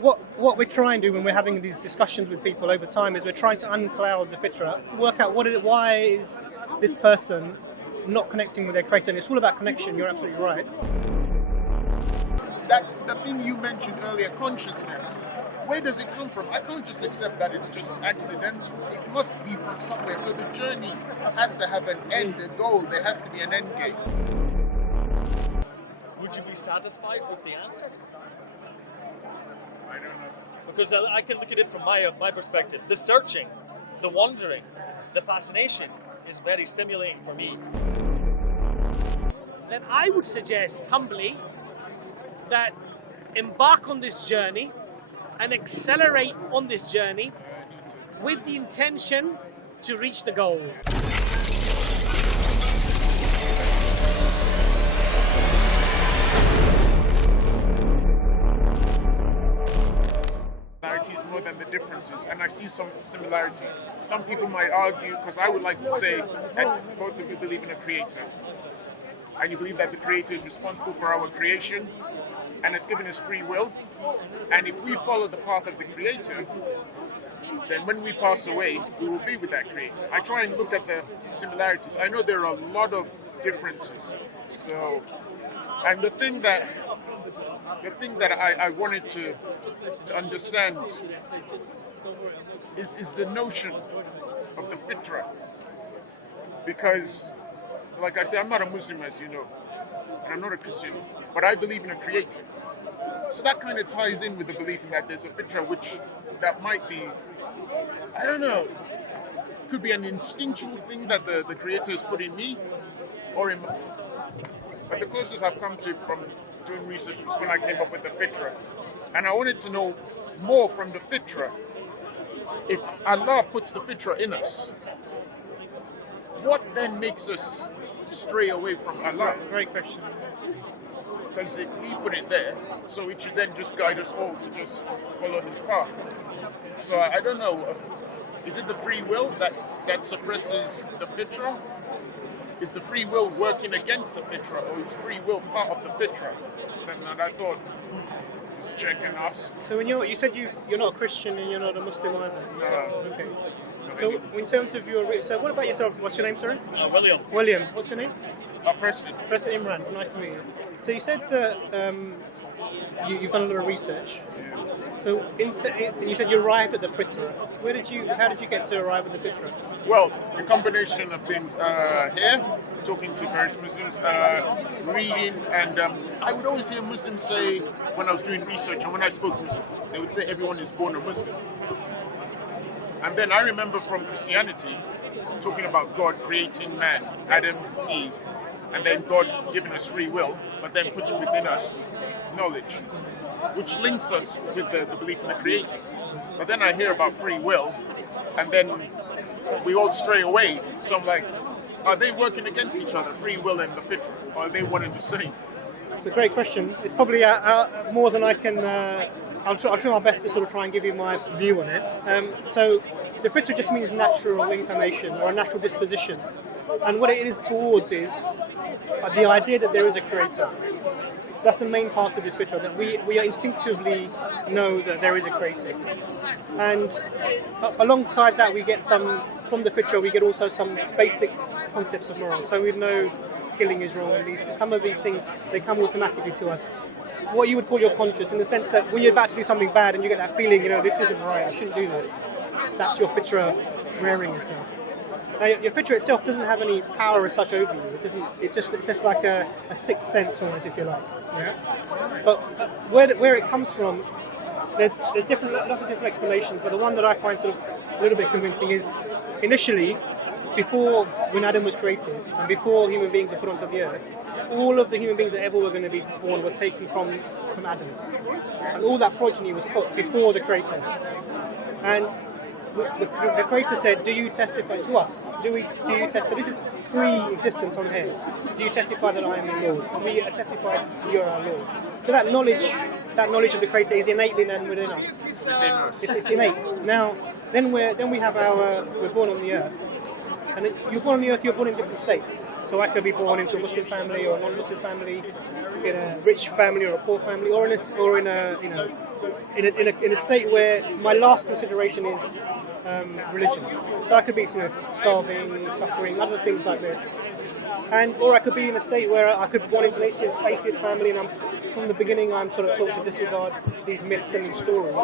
what we're trying to do when we're having these discussions with people over time is we're trying to uncloud the fitrah, work out why is this person not connecting with their creator. And it's all about connection. You're absolutely right. The thing you mentioned earlier, consciousness, where does it come from? I can't just accept that it's just accidental. It must be from somewhere. So the journey has to have an end, a goal. There has to be an end game. Would you be satisfied with the answer? I don't know. Because I can look at it from my perspective. The searching, the wondering, the fascination is very stimulating for me. Then I would suggest, humbly, that embark on this journey and accelerate on this journey with the intention to reach the goal. More than the differences, and I see some similarities. Some people might argue, because I would like to say that both of you believe in a creator, and you believe that the creator is responsible for our creation and has given us free will, and if we follow the path of the creator, then when we pass away, we will be with that creator. I try and look at the similarities. I know there are a lot of differences. So, and the thing that I wanted to understand is the notion of the fitrah. Because, like I said, I'm not a Muslim, as you know, and I'm not a Christian, but I believe in a creator. So that kind of ties in with the belief that there's a fitrah, that might be, I don't know, could be an instinctual thing that the creator has put in me, or in, but the closest I've come to from doing research was when I came up with the fitrah. And I wanted to know more from the fitrah. If Allah puts the fitrah in us, what then makes us stray away from Allah? Great question. Because He put it there, so it should then just guide us all to just follow His path. So I don't know, is it the free will that suppresses the fitrah? Is the free will working against the fitrah, or is free will part of the fitrah? And I thought, just check and ask. So when you said you're not a Christian and you're not a Muslim either? No. Okay. So in terms of so what about yourself? What's your name, sorry? William. William. What's your name? Preston. Preston Imran. Nice to meet you. So you said that you've done a lot of research. So you said you arrived at the fitrah. How did you get to arrive at the fitrah? Well, the combination of things here, talking to various Muslims, reading, and I would always hear Muslims say, when I was doing research and when I spoke to Muslims, they would say everyone is born a Muslim. And then I remember from Christianity, talking about God creating man, Adam, Eve, and then God giving us free will, but then putting within us knowledge, which links us with the belief in the Creator. But then I hear about free will, and then we all stray away. So I'm like, are they working against each other, free will and the fitrah, or are they one and the same? It's a great question. It's probably more than I can. I'll try my best to sort of try and give you my view on it. So the fitrah just means natural inclination or a natural disposition, and what it is towards is the idea that there is a creator. That's the main part of this fitrah, that we instinctively know that there is a creator. And alongside that, we get from the fitrah, we get also some basic concepts of morals. So we know killing is wrong, at least. Some of these things, they come automatically to us. What you would call your conscience, in the sense that when you're about to do something bad and you get that feeling, this isn't right, I shouldn't do this. That's your fitrah rearing itself. Now, your fitrah itself doesn't have any power as such over you. It's just like a sixth sense, almost, if you like. Yeah. But where it comes from, there's lots of different explanations. But the one that I find sort of a little bit convincing is, initially, when Adam was created and before human beings were put onto the earth, all of the human beings that ever were going to be born were taken from Adam, and all that progeny was put before the Creator. And the Creator said, "Do you testify to us? Do you testify? This is pre-existence on here. Do you testify that I am your Lord? And we testify that you are our Lord." So that knowledge of the Creator is innately then within us. It's innate. Now, then we have we're born on the earth, And you're born on the earth, you're born in different states. So I could be born into a Muslim family or a non-Muslim family, in a rich family or a poor family, or in a state where my last consideration is religion. So I could be starving, suffering, other things like this. Or I could be in a state where I could be born into an atheist family, and from the beginning I'm sort of taught to disregard these myths and these stories.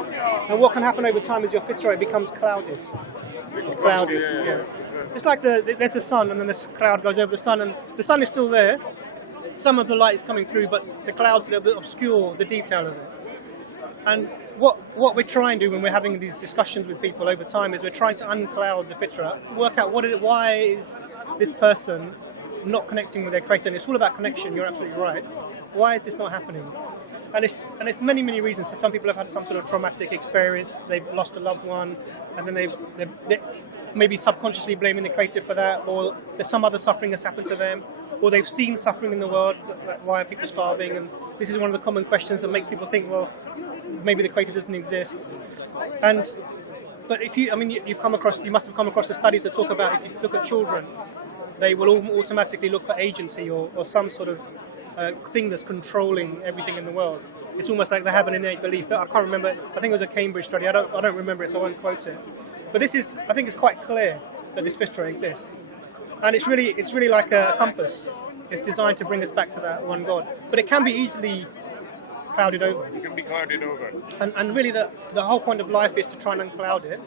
And what can happen over time is your fitrah becomes clouded. Yeah. It's like there's the sun, and then this cloud goes over the sun, and the sun is still there. Some of the light is coming through, but the clouds a little bit obscure the detail of it. And what we're trying to do when we're having these discussions with people over time is we're trying to uncloud the fitrah, work out why is this person not connecting with their creator. And it's all about connection. You're absolutely right. Why is this not happening? And it's many reasons. So some people have had some sort of traumatic experience. They've lost a loved one, and then they maybe subconsciously blaming the creator for that, or there's some other suffering that's happened to them, or they've seen suffering in the world. Like, why are people starving? And this is one of the common questions that makes people think, well, maybe the creator doesn't exist. But if you must have come across the studies that talk about, if you look at children, they will automatically look for agency or some sort of thing that's controlling everything in the world. It's almost like they have an innate belief. I can't remember. I think it was a Cambridge study. I don't remember it, so I won't quote it. But I think it's quite clear that this fitrah exists, and it's really like a compass. It's designed to bring us back to that one God. But it can be easily clouded over. It can be clouded over. And really, the whole point of life is to try and uncloud it,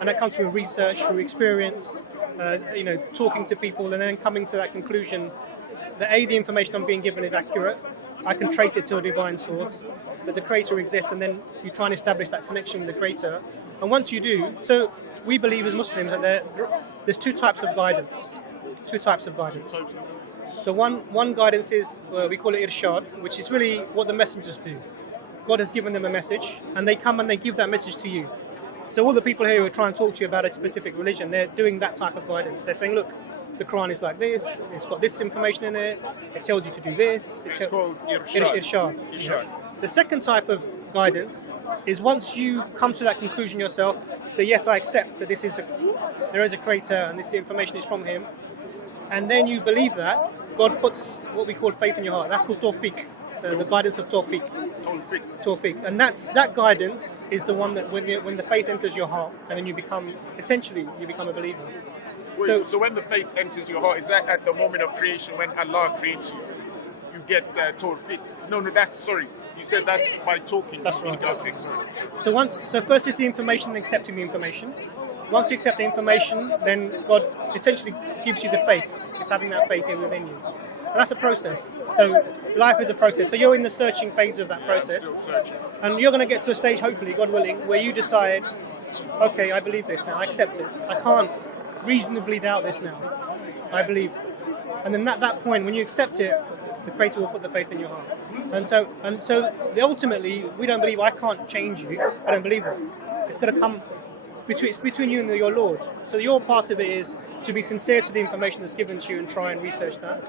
and that comes through research, through experience, talking to people, and then coming to that conclusion that the information I'm being given is accurate. I can trace it to a divine source, that the creator exists, and then you try and establish that connection with the creator. And once you do, so we believe as Muslims that there's two types of guidance. So one guidance is, we call it irshad, which is really what the messengers do. God has given them a message, and they come and they give that message to you. So all the people here who are trying to talk to you about a specific religion, they're doing that type of guidance. They're saying, look, the Quran is like this, it's got this information in it, it tells you to do this. It's called irshad. Irshad. The second type of guidance is once you come to that conclusion yourself, that yes, I accept that there is a creator and this information is from him, and then you believe that, God puts what we call faith in your heart. That's called tawfiq, the guidance of tawfiq. And that guidance is the one that when the faith enters your heart, and then you become a believer. Wait, so when the faith enters your heart, is that at the moment of creation when Allah creates you? You get tawfiq. No, sorry. You said that's by talking. That's right. So first is the information and accepting the information. Once you accept the information, then God essentially gives you the faith. It's having that faith within you. And that's a process. So life is a process. So you're in the searching phase of that process. I'm still searching. And you're going to get to a stage, hopefully, God willing, where you decide, okay, I believe this now. I accept it. I can't reasonably doubt this now. I believe. And then at that point, when you accept it, the Creator will put the faith in your heart. And so ultimately, we don't believe I can't change you. I don't believe that. It's going to come between you and your Lord. So your part of it is to be sincere to the information that's given to you and try and research that.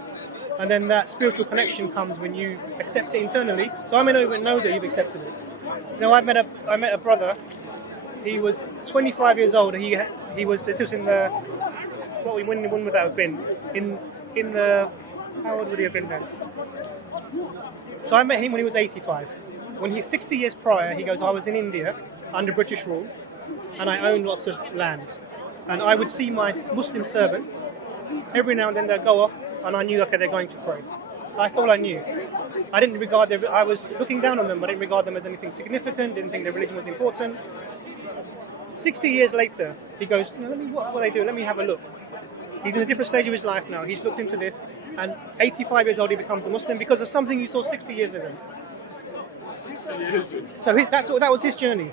And then that spiritual connection comes when you accept it internally. So I may not even know that you've accepted it. I met a brother. He was 25 years old. He was. This was in the. When would that have been? In the. How old would he have been then? So I met him when he was 85. When he's 60 years prior, he goes, I was in India under British rule, and I owned lots of land. And I would see my Muslim servants, every now and then they'd go off, and I knew, okay, they're going to pray. That's all I knew. I didn't regard them, I was looking down on them, but I didn't regard them as anything significant, didn't think their religion was important. 60 years later, he goes, what they do, let me have a look. He's in a different stage of his life now. He's looked into this, and 85 years old, he becomes a Muslim because of something he saw 60 years ago. 60 years ago. So that was his journey.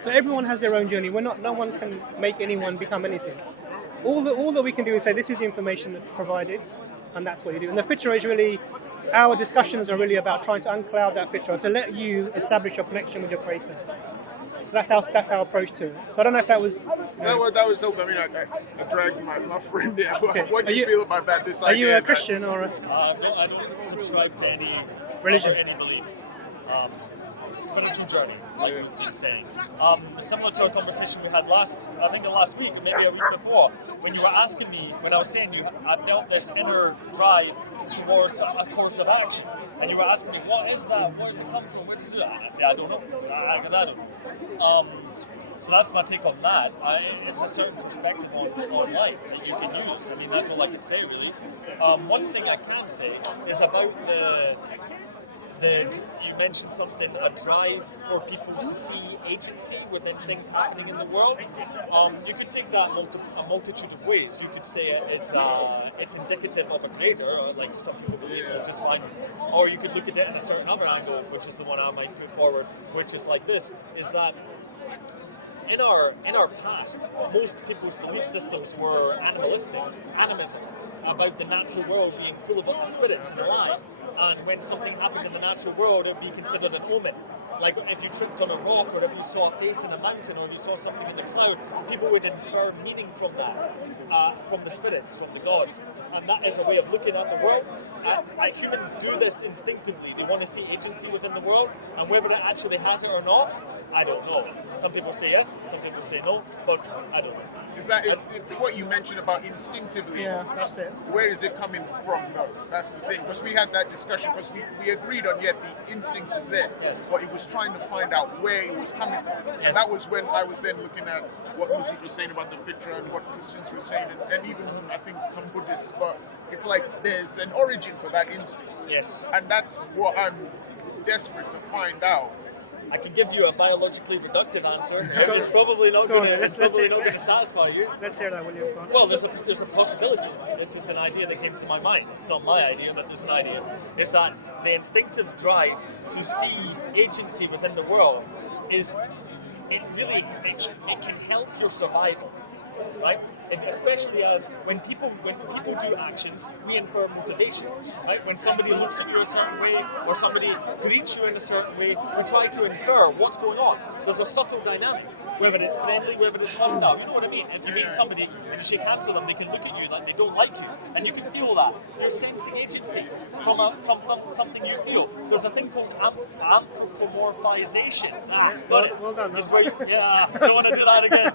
So everyone has their own journey. No one can make anyone become anything. All that we can do is say this is the information that's provided, and that's what you do. And the fitrah is really, our discussions are really about trying to uncloud that fitrah, to let you establish your connection with your Creator. That's our approach to it. So I don't know if that was... That was helpful. I mean, I dragged my friend there. Okay. What do you feel about that? This are idea you a Christian or a... No, I don't subscribe to any religion? Or any belief. spiritual journey, like you were saying. Similar to a conversation we had last week, or maybe a week before, when you were asking me, when I was saying I felt this inner drive towards a course of action, and you were asking me, what is that? Where does it come from? Where does it? And I say, I don't know, because I don't know. So that's my take on that. It's a certain perspective on life that you can use. I mean, that's all I can say, really. One thing I can say is about you mentioned something, a drive for people to see agency within things happening in the world. You could take that a multitude of ways. You could say it's indicative of a creator, like some people believe it's just fine. Or you could look at it in a certain other angle, which is the one I might put forward, which is like this, is that in our past, most people's belief systems were animism, about the natural world being full of spirits and alive. And when something happened in the natural world, it would be considered an omen. Like if you tripped on a rock, or if you saw a face in a mountain, or if you saw something in the cloud, people would infer meaning from that, from the spirits, from the gods. And that is a way of looking at the world. Humans do this instinctively. They want to see agency within the world, and whether it actually has it or not, I don't know. Some people say yes, some people say no, but I don't know. Is that it's what you mentioned about instinctively? Yeah, that's it. Where is it coming from, though? That's the thing. Because we had that discussion, because we agreed on, yet the instinct is there. Yes. But it was trying to find out where it was coming from. Yes. And that was when I was then looking at what Muslims were saying about the Fitrah and what Christians were saying, and even, I think, some Buddhists. But it's like there's an origin for that instinct. Yes. And that's what I'm desperate to find out. I can give you a biologically reductive answer. It's probably not going to satisfy you. Let's hear that, will you? Well, there's a possibility. This is an idea that came to my mind. It's not my idea, but there's an idea. It's that the instinctive drive to see agency within the world it can help your survival, right? Especially as when people do actions, we infer motivation, right? When somebody looks at you a certain way, or somebody greets you in a certain way, we try to infer what's going on. There's a subtle dynamic, whether it's friendly, whether it's hostile. You know what I mean? If you meet somebody and you shake hands with them, they can look at you like they don't like you, and you can feel that. You're sensing agency from something you feel. There's a thing called anthropomorphization. Well done. Don't want to do that again.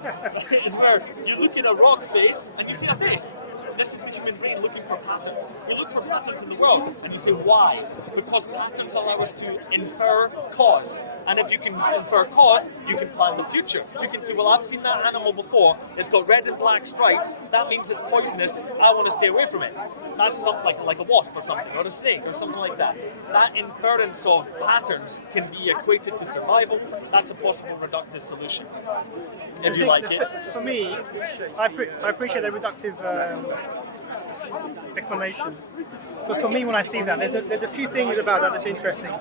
It's where you look in a rock face and you see a face. This is the human brain looking for patterns. We look for patterns in the world, and you say, why? Because patterns allow us to infer cause. And if you can infer cause, you can plan the future. You can say, well, I've seen that animal before. It's got red and black stripes. That means it's poisonous. I want to stay away from it. That's something like a wasp or something, or a snake or something like that. That inference of patterns can be equated to survival. That's a possible reductive solution. If you like it. For me, I appreciate the reductive explanations. But for me, when I see that, there's a few things about that that's interesting.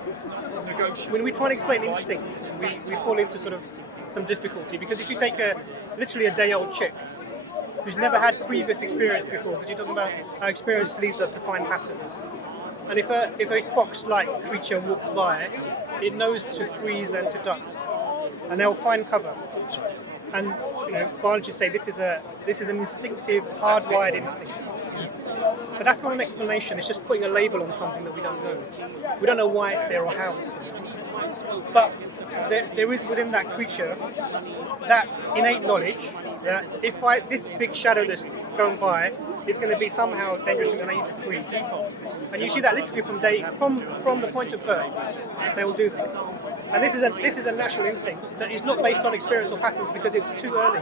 When we try and explain instincts, we fall into sort of some difficulty, because if you take literally a day-old chick who's never had previous experience before, because you're talking about how experience leads us to find patterns. And if a fox-like creature walks by, it knows to freeze and to duck, and they'll find cover. And biologists say this is an instinctive, hardwired instinct. But that's not an explanation. It's just putting a label on something that we don't know. We don't know why it's there or how it's there. But there is within that creature that innate knowledge that if this big shadow that's going by is going to be somehow dangerous and I need to freeze. And you see that literally from the point of birth, they will do this. And this is a natural instinct that is not based on experience or patterns, because it's too early.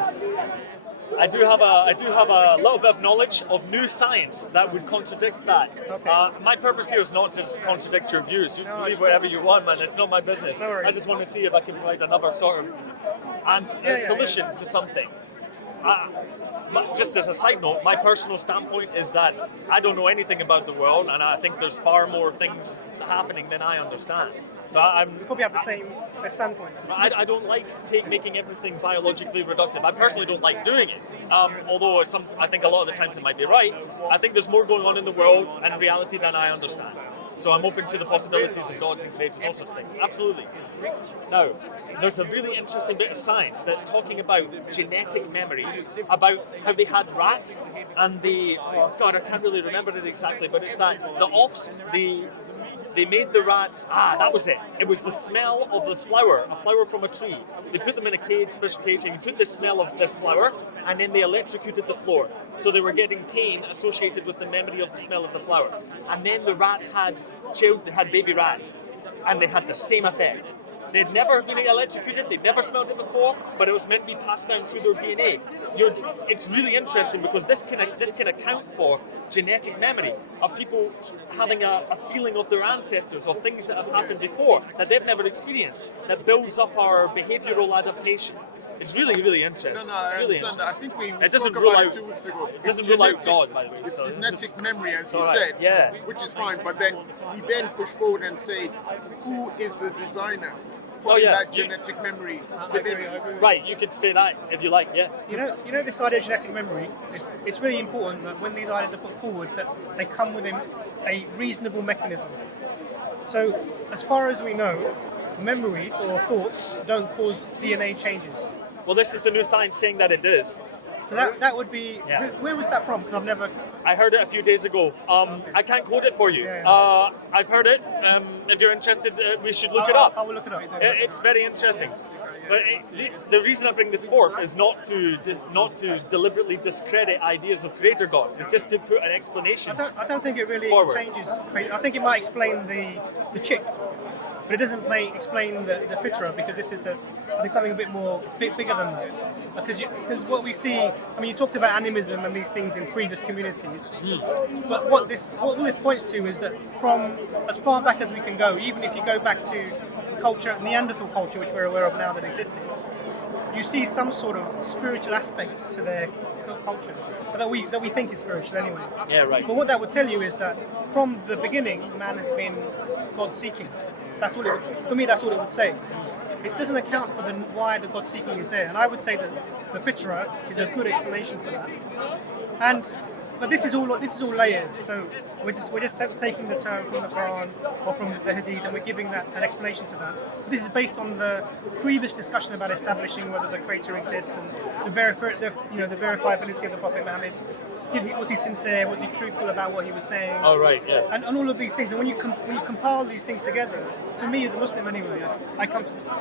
I do have a little bit of knowledge of new science that would contradict that. Okay. My purpose here is not just contradict your views. You believe whatever you want, man. It's not my business. No worries. I just want to see if I can provide another sort of solution to something. Just as a side note, my personal standpoint is that I don't know anything about the world, and I think there's far more things happening than I understand. So we probably have the same standpoint. I don't like making everything biologically reductive. I personally don't like doing it. Although I think a lot of the times it might be right. I think there's more going on in the world and reality than I understand. So I'm open to the possibilities of gods and creators, all sorts of things. Absolutely. Now, there's a really interesting bit of science that's talking about genetic memory, about how they had rats and I can't really remember it exactly, but it's that the they made the rats, that was it. It was the smell of the flower, a flower from a tree. They put them in a cage, special cage, and you put the smell of this flower, and then they electrocuted the floor. So they were getting pain associated with the memory of the smell of the flower. And then the rats had baby rats, and they had the same effect. They'd never been electrocuted, they'd never smelled it before, but it was meant to be passed down through their DNA. It's really interesting because this can account for genetic memory of people having a feeling of their ancestors or things that have happened before that they've never experienced, that builds up our behavioral adaptation. It's really, really interesting. No, I really understand that. I think we it spoke about it 2 weeks ago. It doesn't rule out God, by the way. It's so genetic memory, as you right. said, Yeah. which is fine. But then we then push forward and say, who is the designer? That genetic memory within. Right, you could say that if you like, yeah. You know this idea of genetic memory, it's really important that when these ideas are put forward that they come within a reasonable mechanism. So as far as we know, memories or thoughts don't cause DNA changes. Well, this is the new science saying that it does. So that would be, where was that from? Because I've never... I heard it a few days ago. I can't quote it for you. Yeah. I've heard it. If you're interested, we should look it up. I will look it up. It's very interesting. But the reason I bring this forth is not to deliberately discredit ideas of creator gods. It's just to put an explanation. I don't think it really forward. Changes. I think it might explain the chick, but it doesn't explain the Fitrah, because this is I think something a bit bigger than that. Because what we see, I mean, you talked about animism and these things in previous communities, but what all this points to is that from as far back as we can go, even if you go back to culture, Neanderthal culture, which we're aware of now that existed, you see some sort of spiritual aspect to their culture that we think is spiritual anyway. Yeah, right. But what that would tell you is that from the beginning, man has been God-seeking. That's all for me. That's all it would say. It doesn't account for why the God-seeking is there, and I would say that the Fitrah is a good explanation for that. But this is all layered. So we're just taking the term from the Quran or from the Hadith, and we're giving that an explanation to that. This is based on the previous discussion about establishing whether the Creator exists and the verifiability of the Prophet Muhammad. Was he sincere? Was he truthful about what he was saying? Oh, right, yeah. And all of these things. And when you compile these things together, for me as a Muslim anyway,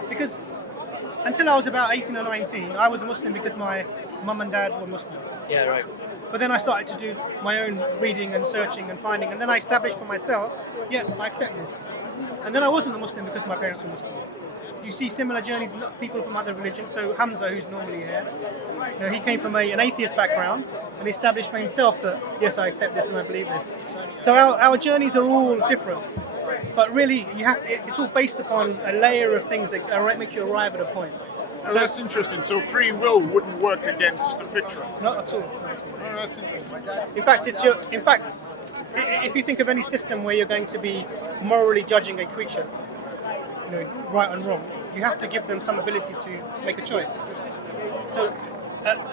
because until I was about 18 or 19, I was a Muslim because my mum and dad were Muslims. Yeah, right. But then I started to do my own reading and searching and finding, and then I established for myself, I accept this. And then I wasn't a Muslim because my parents were Muslim. You see similar journeys in people from other religions. So Hamza, who's normally here, he came from an atheist background and established for himself that, yes, I accept this and I believe this. So our journeys are all different. But really, it's all based upon a layer of things that make you arrive at a point. So that's interesting. So free will wouldn't work against the Fitrah? Not at all. Oh, that's interesting. In fact, if you think of any system where you're going to be morally judging a creature, right and wrong, you have to give them some ability to make a choice. So,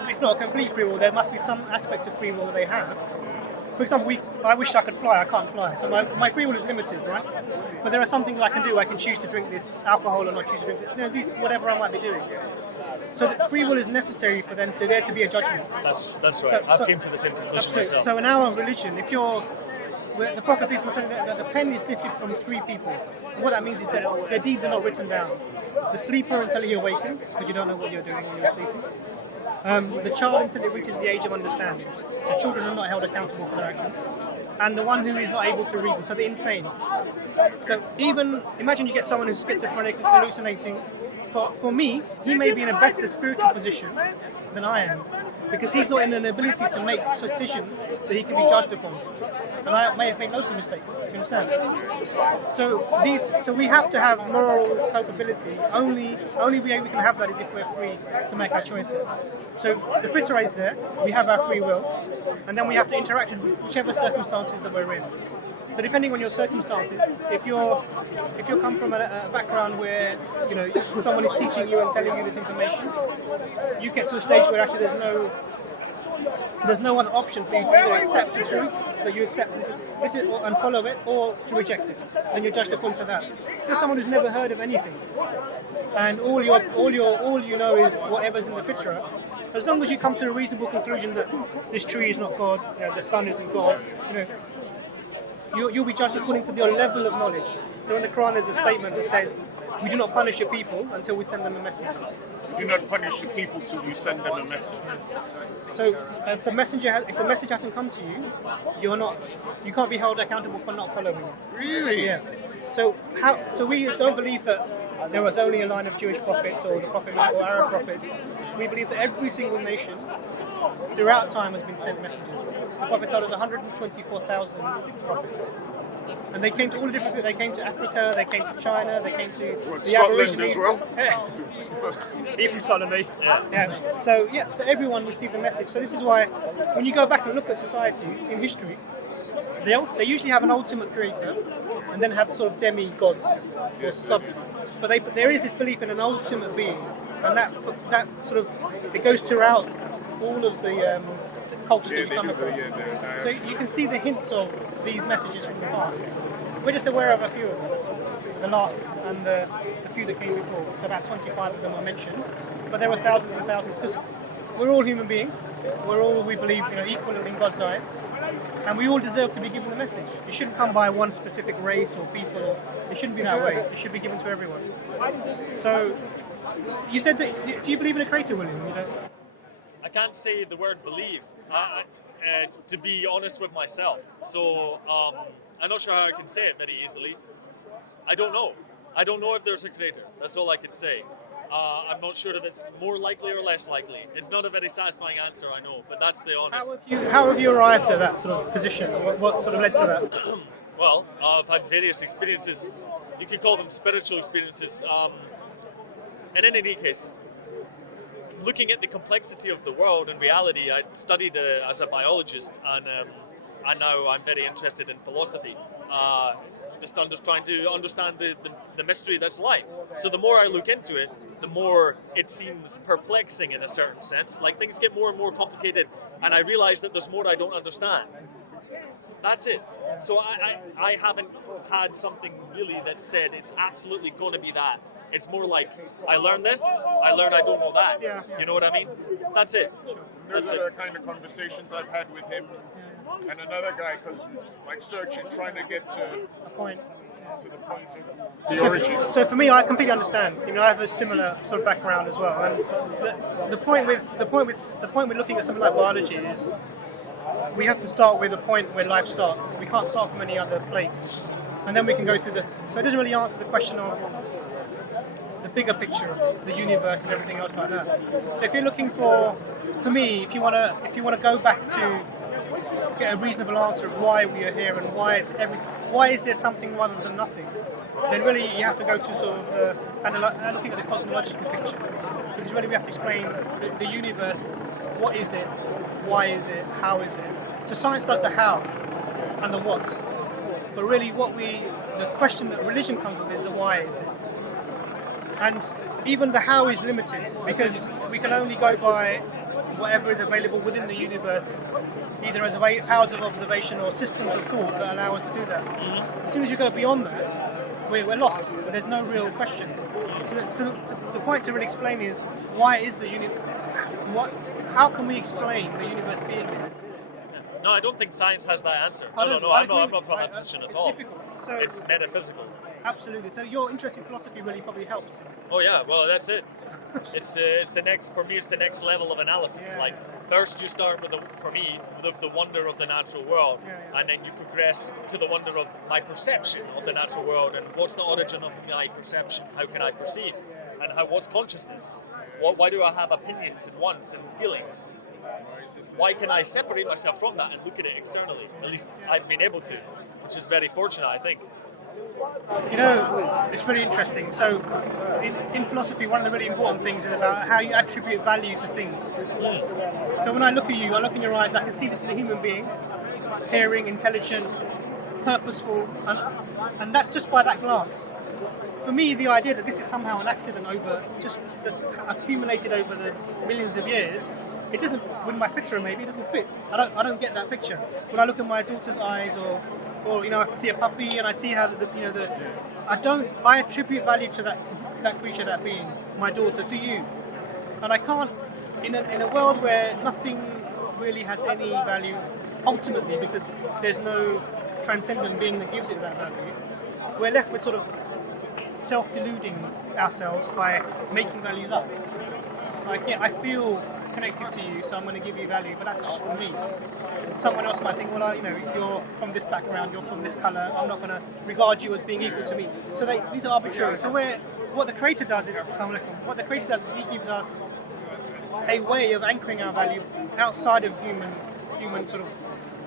if not complete free will, there must be some aspect of free will that they have. For example, I wish I could fly, I can't fly. So my free will is limited, right? But there are some things I can do. I can choose to drink this alcohol or not choose to drink it. Whatever I might be doing. So free will is necessary for there to be a judgment. That's right. I've came to the same conclusion myself. So in our religion, the Prophet is saying that the pen is lifted from 3 people. And what that means is that their deeds are not written down. The sleeper until he awakens, because you don't know what you're doing when you're sleeping. The child until it reaches the age of understanding. So children are not held accountable for their actions. And the one who is not able to reason, so the insane. So imagine you get someone who's schizophrenic, who's hallucinating. For me, he may be in a better spiritual position than I am, because he's not in an ability to make decisions that he can be judged upon. And I may have made loads of mistakes. Do you understand? So we have to have moral culpability. Only way we can have that is if we're free to make our choices. So the Fitrah is there. We have our free will, and then we have to interact in whichever circumstances that we're in. So depending on your circumstances, if you come from a background where someone is teaching you and telling you this information, you get to a stage where actually there's no other option for you to either accept the truth, that you accept this and follow it, or to reject it, and you're judged according to that. If you're someone who's never heard of anything, and all you know is whatever's in the Fitrah, as long as you come to a reasonable conclusion that this tree is not God, the sun isn't God, you'll be judged according to your level of knowledge. So in the Quran there's a statement that says, we do not punish your people until we send them a message. Do not punish the people till you send them a message. So if the message hasn't come to you, you can't be held accountable for not following it. Really? Yeah. So we don't believe that there was only a line of Jewish prophets or the prophet or Arab prophets. We believe that every single nation throughout time has been sent messages. The Prophet told us 124,000 prophets. And they came to all the different people. They came to Africa, they came to China, they came to the Scotland as well? Even from Scotland, eh? Yeah. So everyone received the message. So this is why, when you go back and look at societies in history, they usually have an ultimate creator, and then have sort of demigods or sub. But there is this belief in an ultimate being, and that sort of it goes throughout all of the cultures that you come across. So you can see the hints of these messages from the past. We're just aware of a few of them, the last and the few that came before. So about 25 of them are mentioned, but there were thousands and thousands because we're all human beings. We're all, we believe, equal in God's eyes, and we all deserve to be given a message. It shouldn't come by one specific race or people. It shouldn't be that way. It should be given to everyone. So you said that. Do you believe in a creator, William? I can't say the word believe, to be honest with myself. So I'm not sure how I can say it very easily. I don't know. I don't know if there's a creator. That's all I can say. I'm not sure if it's more likely or less likely. It's not a very satisfying answer, I know, but that's the honest. How have you arrived at that sort of position? What sort of led to that? Well, I've had various experiences. You could call them spiritual experiences. And in any case, looking at the complexity of the world and reality, I studied as a biologist, and now I'm very interested in philosophy. Just trying to understand the mystery that's life. So the more I look into it, the more it seems perplexing in a certain sense. Like things get more and more complicated, and I realize that there's more I don't understand. That's it. So I haven't had something really that said it's absolutely going to be that. It's more like, I learned this, I learned I don't know that. Yeah. You know what I mean? That's it. Those are the kind of conversations I've had with him and another guy, because like searching, trying to get to A point. to the point of the origin. So for me, I completely understand. I have a similar sort of background as well. And the point with looking at something like biology is we have to start with a point where life starts. We can't start from any other place, and then we can go through So it doesn't really answer the question of the bigger picture of the universe and everything else like that. So if you're looking for me, if you want to go back to get a reasonable answer of why we are here and why is there something rather than nothing, then really you have to go to sort of looking at the cosmological picture, because really we have to explain the universe. What is it? Why is it? How is it? So science does the how and the what, but really the question that religion comes with is the why is it. And even the how is limited, because we can only go by whatever is available within the universe, either as powers of observation or systems of thought that allow us to do that. As soon as you go beyond that, we're lost. There's no real question. So the point to really explain is, why is the universe? How can we explain the universe being here? No, I don't think science has that answer. No, I'm not from that position at all. It's difficult. So it's metaphysical. Absolutely. So your interest in philosophy really probably helps. Oh yeah, well that's it. It's the next level of analysis. Yeah. Like first you start with the wonder of the natural world, and then you progress to the wonder of my perception of the natural world, and what's the origin of my perception? How can I perceive? And what's consciousness? Why do I have opinions and wants and feelings? Why can I separate myself from that and look at it externally? At least I've been able to, which is very fortunate, I think. It's really interesting. So, in philosophy, one of the really important things is about how you attribute value to things. So when I look at you, I look in your eyes, I can see this is a human being, caring, intelligent, purposeful, and that's just by that glance. For me, the idea that this is somehow an accident that's accumulated over the millions of years, it doesn't, with my Fitrah maybe, it doesn't fit. I don't get that picture. When I look at my daughter's eyes, or I can see a puppy and I see how I attribute value to that creature, that being, my daughter, to you. And I can't, in a world where nothing really has any value, ultimately, because there's no transcendent being that gives it that value, we're left with sort of self-deluding ourselves by making values up. Like, yeah, I feel connected to you, so I'm going to give you value, but that's just for me. Someone else might think, well, you're from this background, you're from this colour, I'm not going to regard you as being equal to me. So these are arbitrary. So what the Creator does is, he gives us a way of anchoring our value outside of human sort of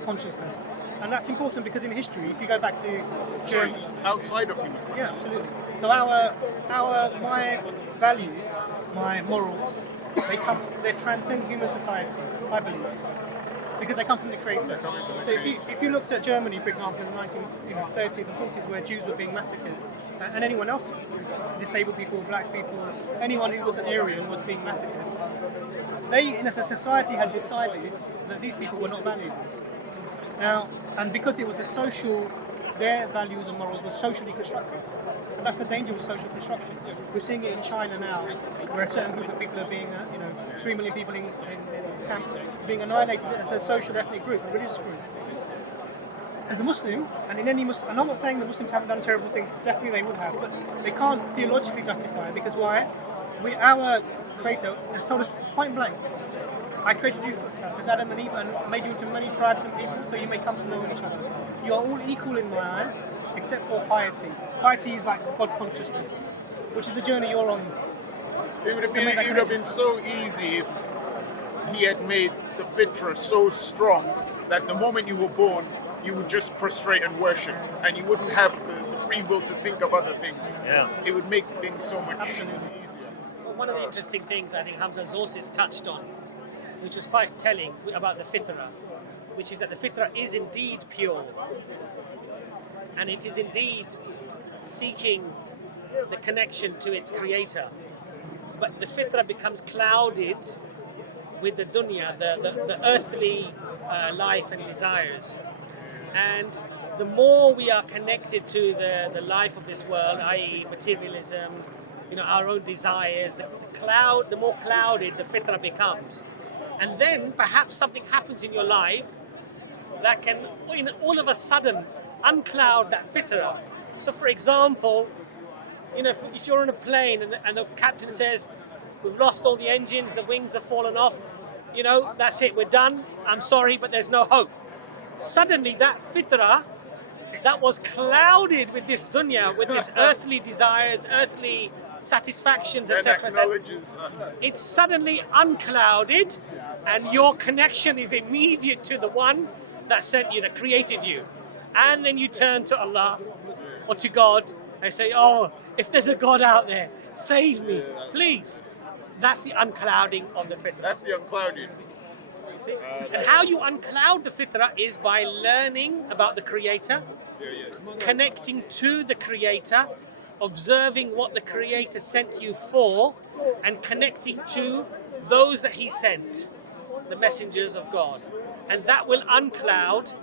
consciousness. And that's important because in history, if you go back to Germany, outside of human consciousness. Yeah, absolutely. So my values, my morals, they transcend human society, I believe, because they come from the Creator. So if you looked at Germany, for example, in the 1930s and 40s, where Jews were being massacred, and anyone else, disabled people, black people, anyone who was an Aryan was being massacred, they, as a society, had decided that these people were not valuable. Now, and because it was their values and morals were socially constructed. And that's the danger with social construction. We're seeing it in China now, where a certain group of people are being, 3 million people in camps, being annihilated as a social ethnic group, a religious group. As a Muslim, and in any Muslim, and I'm not saying that Muslims haven't done terrible things, definitely they would have, but they can't theologically justify it, because why? Our Creator has told us point blank, I created you with Adam and Eve and made you into many tribes and people, so you may come to know each other. You are all equal in my eyes, except for piety. Piety is like God consciousness, which is the journey you're on. It would have been so easy if he had made the Fitrah so strong that the moment you were born, you would just prostrate and worship, and you wouldn't have the free will to think of other things. Yeah. It would make things so much easier. Well, one of the interesting things I think Hamza Zorsis touched on, which was quite telling about the Fitrah, which is that the Fitrah is indeed pure, and it is indeed seeking the connection to its Creator. But the Fitrah becomes clouded with the dunya, the earthly life and desires. And the more we are connected to the life of this world, i.e. materialism, our own desires, the more clouded the Fitrah becomes. And then perhaps something happens in your life that can, all of a sudden, uncloud that Fitrah. So, for example, if you're on a plane and the captain says, we've lost all the engines, the wings have fallen off, that's it, we're done, I'm sorry, but there's no hope. Suddenly that Fitrah that was clouded with this dunya, with these earthly desires, earthly satisfactions, etc., it's suddenly unclouded, and your connection is immediate to the one that sent you, that created you. And then you turn to Allah or to God and say, oh, if there's a God out there, save me, please. That's the unclouding of the Fitrah. That's the unclouding. See? And how you uncloud the Fitrah is by learning about the Creator, connecting to the Creator, observing what the Creator sent you for, and connecting to those that He sent, the messengers of God. And that will uncloud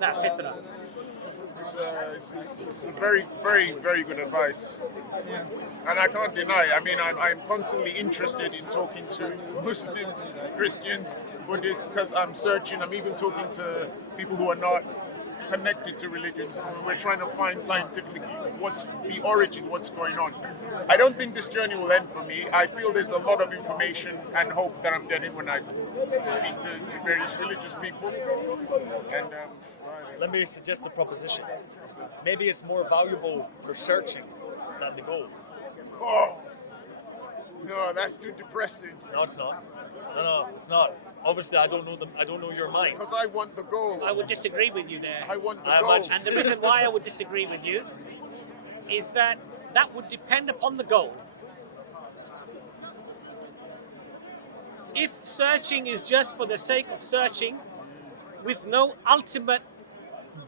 that Fitrah. It's a very, very, very good advice. Yeah. And I can't deny, I'm constantly interested in talking to Muslims, Christians, Buddhists, because I'm searching, I'm even talking to people who are not connected to religions, and we're trying to find scientifically what's the origin, what's going on. I don't think this journey will end for me. I feel there's a lot of information and hope that I'm getting when I speak to various religious people. And let me suggest a proposition. Maybe it's more valuable researching than the goal. oh, no, that's too depressing. No, it's not. No, it's not. Obviously, I don't know them. I don't know your mind. Because I want the goal. I would disagree with you there. I want the goal. And the reason why I would disagree with you is that would depend upon the goal. If searching is just for the sake of searching, with no ultimate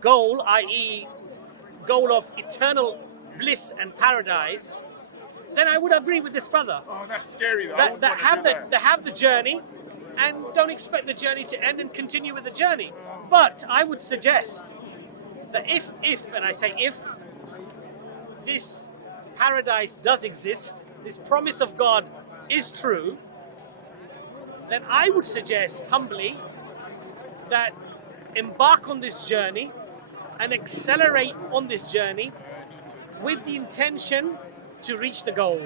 goal, i.e. goal of eternal bliss and paradise, then I would agree with this brother. Oh, that's scary though. That have the journey, and don't expect the journey to end and continue with the journey. But I would suggest that if and I say if, this paradise does exist, this promise of God is true, then I would suggest humbly that embark on this journey and accelerate on this journey with the intention to reach the goal.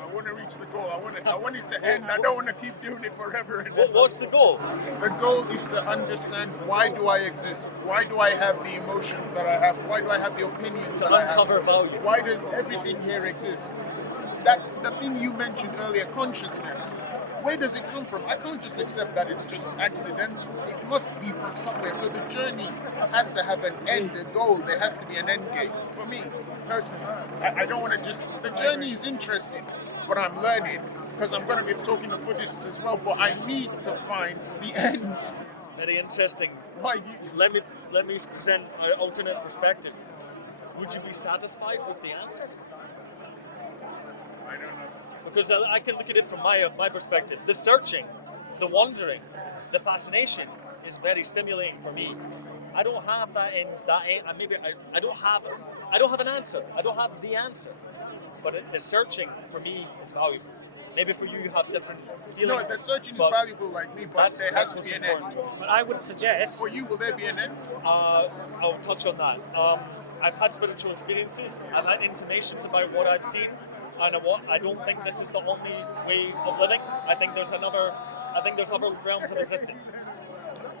I want to reach the goal. I want it to end. I don't want to keep doing it forever. And What's the goal? The goal is to understand, why do I exist? Why do I have the emotions that I have? Why do I have the opinions that I have? Uncover value. Why does everything here exist? That the thing you mentioned earlier, consciousness. Where does it come from? I can't just accept that it's just accidental. It must be from somewhere. So the journey has to have an end, a goal. There has to be an end game. For me, personally, I don't want to just... The journey is interesting, but I'm learning, because I'm going to be talking to Buddhists as well, but I need to find the end. Very interesting. Why Let me present an alternate perspective. Would you be satisfied with the answer? I don't know. Because I can look at it from my perspective. The searching, the wondering, the fascination is very stimulating for me. I don't have I don't have an answer. I don't have the answer. But the searching for me is valuable. Maybe for you, you have different feelings. No, the searching is valuable like me, but there has to be an end. But I would suggest... For you, will there be an end? I'll touch on that. I've had spiritual experiences. I've had intimations about what I've seen. And I don't think this is the only way of living. I think there's other realms of existence,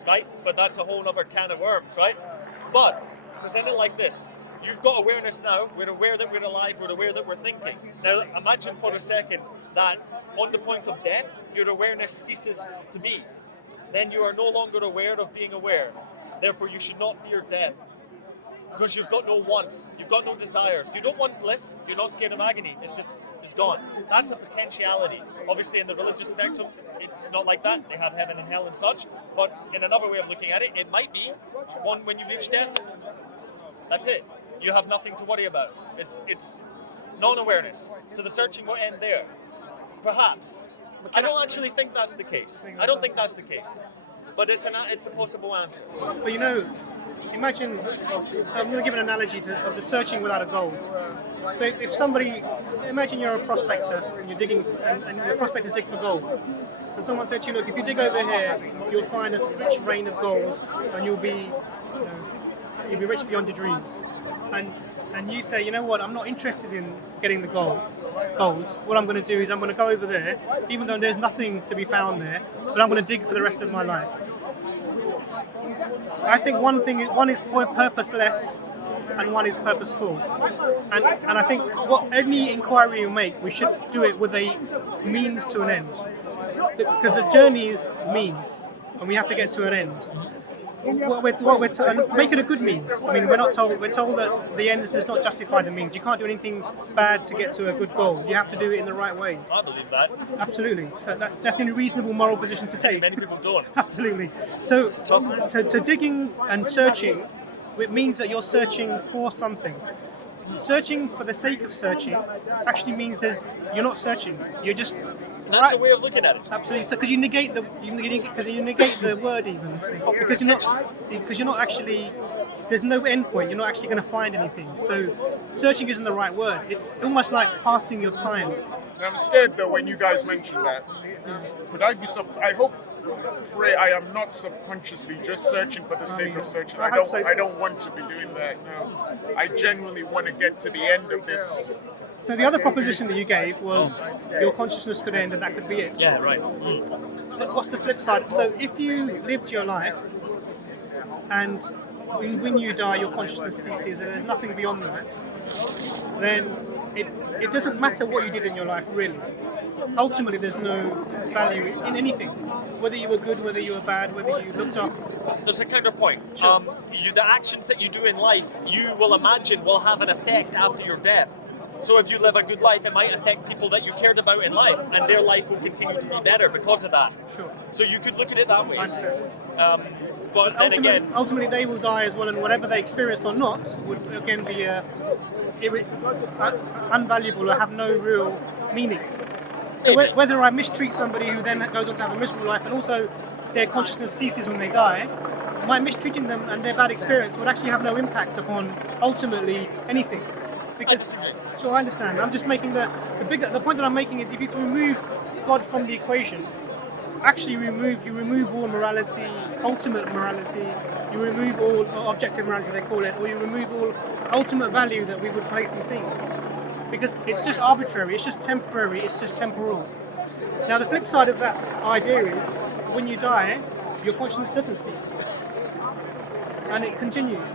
right? But that's a whole other can of worms, right? But presented like this, you've got awareness now. We're aware that we're alive. We're aware that we're thinking. Now, imagine for a second that on the point of death, your awareness ceases to be. Then you are no longer aware of being aware. Therefore, you should not fear death. Because you've got no wants, you've got no desires. You don't want bliss, you're not scared of agony. It's gone. That's a potentiality. Obviously, in the religious spectrum, it's not like that. They have heaven and hell and such. But in another way of looking at it, it might be one when you reach death. That's it. You have nothing to worry about. It's non-awareness. So the searching will end there. Perhaps. I don't actually think that's the case. I don't think that's the case. But it's a possible answer. But you know, imagine, I'm going to give an analogy of the searching without a goal. So if somebody, imagine you're a prospector and you're digging, and your prospectors dig for gold. And someone said to you, look, if you dig over here, you'll find a rich rain of gold and you'll be rich beyond your dreams. And you say, you know what, I'm not interested in getting the gold. What I'm going to do is I'm going to go over there, even though there's nothing to be found there, but I'm going to dig for the rest of my life. I think one is purposeless and one is purposeful. And I think any inquiry you make, we should do it with a means to an end. Because the journey is means, and we have to get to an end. Make it a good means. I mean, we're told that the ends does not justify the means. You can't do anything bad to get to a good goal. You have to do it in the right way. I believe that. Absolutely. So that's a reasonable moral position to take. Many people don't. Absolutely. So digging and searching, it means that you're searching for something. Searching for the sake of searching actually means you're not searching. You're just. That's a way of looking at it. Absolutely. So because you negate the word even because you're not actually. There's no end point. You're not actually going to find anything. So searching isn't the right word. It's almost like passing your time. I'm scared though when you guys mention that. Could I be? I hope. Pray I am not subconsciously just searching for the sake of searching. I don't want to be doing that. No, I genuinely want to get to the end of this. So the other proposition that you gave was your consciousness could end and that could be it. Yeah, right. But what's the flip side? So if you lived your life and when you die your consciousness ceases and there's nothing beyond that, then it doesn't matter what you did in your life really. Ultimately there's no value in anything. Whether you were good, whether you were bad, whether you looked up. There's a counterpoint. Sure. The actions that you do in life, you will imagine will have an effect after your death. So if you live a good life, it might affect people that you cared about in life, and their life will continue to be better because of that. Sure. So you could look at it that way. I understand. But then again, ultimately they will die as well, and whatever they experienced or not would again be unvaluable or have no real meaning. So whether I mistreat somebody who then goes on to have a miserable life, and also their consciousness ceases when they die, my mistreating them and their bad experience would actually have no impact upon ultimately anything. Because, I understand. I'm just making the point that I'm making is if you remove God from the equation, actually you remove all morality, ultimate morality, you remove all objective morality, they call it, or you remove all ultimate value that we would place in things. Because it's just arbitrary, it's just temporary, it's just temporal. Now the flip side of that idea is, when you die, your consciousness doesn't cease. And it continues.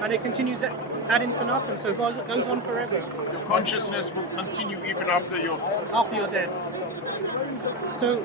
And it continues ad infinitum, so it goes on forever. Your consciousness will continue even after you're After you're dead. So